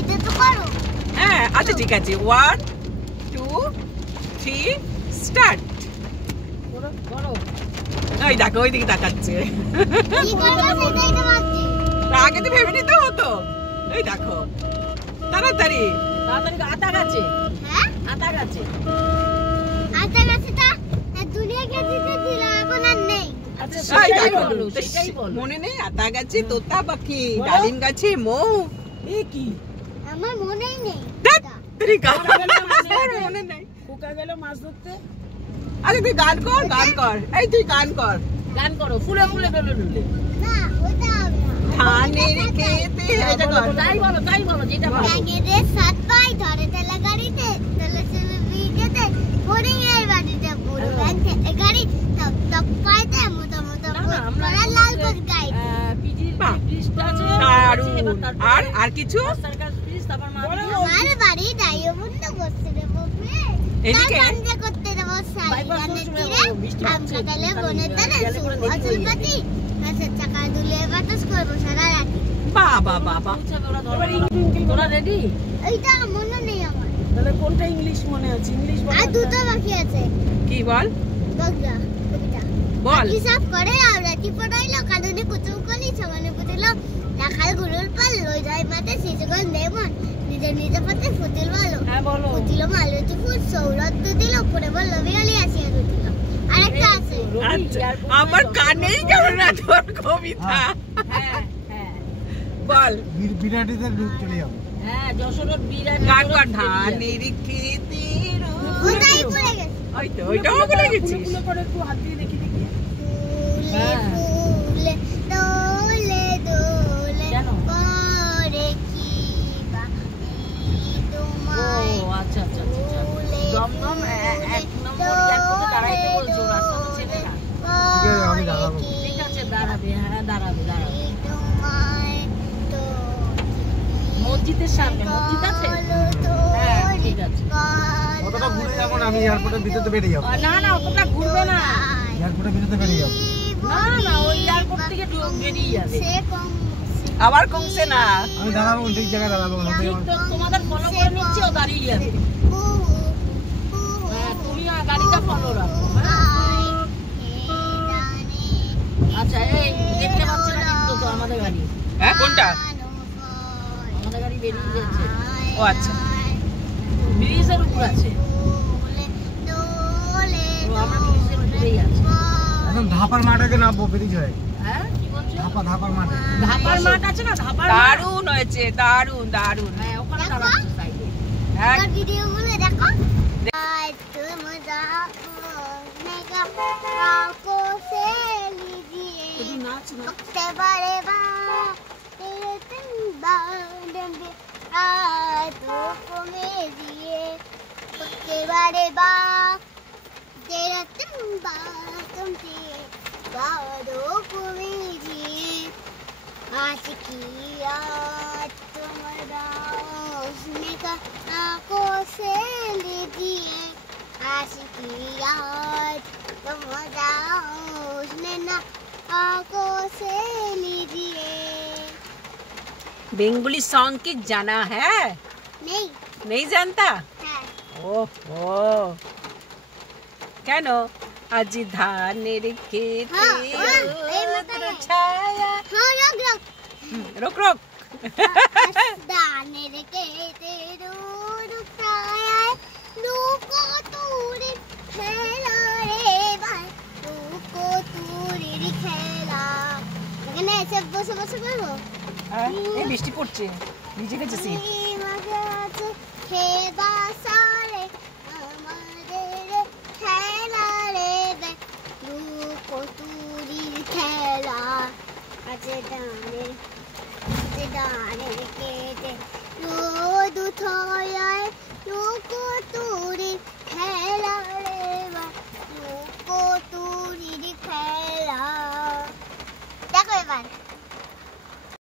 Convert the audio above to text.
এটা তো করো। হ্যাঁ আচ্ছা ঠিক আছে 1 2 3 স্টার্ট। করো ওই দেখো ওইদিকে তাকাচ্ছে। কি করবে সেটাই তো ভাবছি। আগে তো ভেবে নিতে হতো। এই দেখো তাড়াতাড়ি তাড়াতাড়ি আটা গাছে হ্যাঁ আটা গাছে আটা গাছটা দুনিয়াকে দিতে দিল এখন আর নেই। আচ্ছা এই সেটাই দেখো বলো সেটাই বলো মনে নেই আতা গাছে তোতা পাখি ডালিম গাছে মৌ। এ কি আমার মনেই নেই। মনে নেই। কুকা গেল মাছ ধরতে আরে তুই গান কর এই তুই গান কর। গান করো ফুলে ফুলে ডলে ডলে না ওটা হবে না। ধানের খেতে এটা কর। তাই বলো যেটা বলো ব্যাগেতে সাত পাই ধরে তেলা গাড়িতে তেলা চলে বিকেতে বোরিং এর বাড়িতে পুরো ব্যাগ থেকে গাড়ি টক টক পাইতে মোটা মোটা আমরা লাল কোট গাই পিজির ব্রিজটা আছে আর কিছু সরকার ব্রিজ তারপর আমার বাড়ি দাইও বন্ধ করতে দেব এদিকে বন্ধ করতে দেব সাইডানে তীরে আম কাটালে বনের ধারে অচলপাতি আচ্ছা চাকা দুলে বাতাস করবো সারা রাত। বাবা তোরা রেডি এইটা মনে নেই আমার। তাহলে কোনটা ইংলিশ মনে আছে ইংলিশ আর দুটো বাকি আছে। কি বল বগলা কবিতা বল। কি সব করে আওরাতি পড়াইলো কানুনে কুচু কলি সমানে পুতিলো রাখাল গুরুল পাল লই যায় মাতে শিশুগণ দেমন নিজে নিজে পাতে ফুটিল বলো হ্যাঁ বলো ফুটিল মালতি ফুল সৌরত দিল পরে বললো বিয়ালি আসিয়া দিল। আরেকটা আছে আচ্ছা আমার কানেই গেল না তোর কবিতা। হ্যাঁ হ্যাঁ বল বিরাটিতে চলে যাবো। হ্যাঁ যশোরের বিরাট গান কর ধানের খেতে ওটাই পড়ে গেছে। ওইটাও বলে গেছিস। ফুলে করে একটু হাত দিয়ে দেখি দেখি ফুলে ফুলে দোলে দোলে কেন? করে কি বাকি তোমায় আচ্ছা আচ্ছা আচ্ছা দমদম এক নম্বর এয়ারপোর্টে দাঁড়াইতে বলছো রাস্তা তো চেনে না আমি দাঁড়াবো। ঠিক আছে দাঁড়াবে হ্যাঁ দাঁড়াবে তো মসজিদের সামনে মসজিদ আছে হ্যাঁ ঠিক আছে কতটা ঘুরে যাবো না, আমি এয়ারপোর্টের ভিতরে বেরিয়ে যাবো। না না অতটা ঘুরবে না এয়ারপোর্টের ভিতরে বেরিয়ে যাবো। না না ওই এয়ারপোর্ট থেকে বেরিয়ে যাবে আবার কমছে না। আমি দাঁড়াবো ঠিক জায়গায় দাঁড়াবো। ঠিক তো তোমাদের ফলো করে নিচ্ছে ও দাঁড়িয়ে যাবে হ্যাঁ তুমি গাড়িটা ফলো রাখো হ্যাঁ আচ্ছা এই দেখতে পাচ্ছ না কিন্তু তো আমাদের গাড়ি হ্যাঁ কোনটা? আমাদের গাড়ি বেরিয়ে যাচ্ছে ও আচ্ছা ব্রিজের উপর আছে ও আমরা ব্রিজের উপরেই আছি একদম ধাপার মাঠে নামবো ব্রিজ হয়ে। হ্যাঁ কি বলছো ধাপার মাঠে। ধাপার মাঠ আছে না ধাপার মাঠ? দারুণ হয়েছে দারুণ দারুণ। হ্যাঁ ওখানে দাঁড়াচ্ছে সাইডে হ্যাঁ ভিডিওগুলো দেখো आज तुम को से लीजिए একটু নাচ না पक्के बड़े बात तेरे तुम बादम रातों को मेरिए पक्के बड़े बात तेरा तुम बातों से बादों को मेरिए आशिकी रात तुम्हारा उसने का आंखों से लीजिए आशिकी रात तुम्हारा उसने ना आंखों से लीजिए। बेंगोली सॉन्ग की जाना है? नहीं नहीं जानता? है ओहो क्या नो आज धानेर खेते रौद्र छाया। हाँ रुक रुक दाने खेते दूर छाया लूको तूरी खेला रे भाई लूको तूरी खेला এখানে এসে বসে বসে বলবো এই বৃষ্টি পড়ছে ভিজে গেছে সিট খেবাসা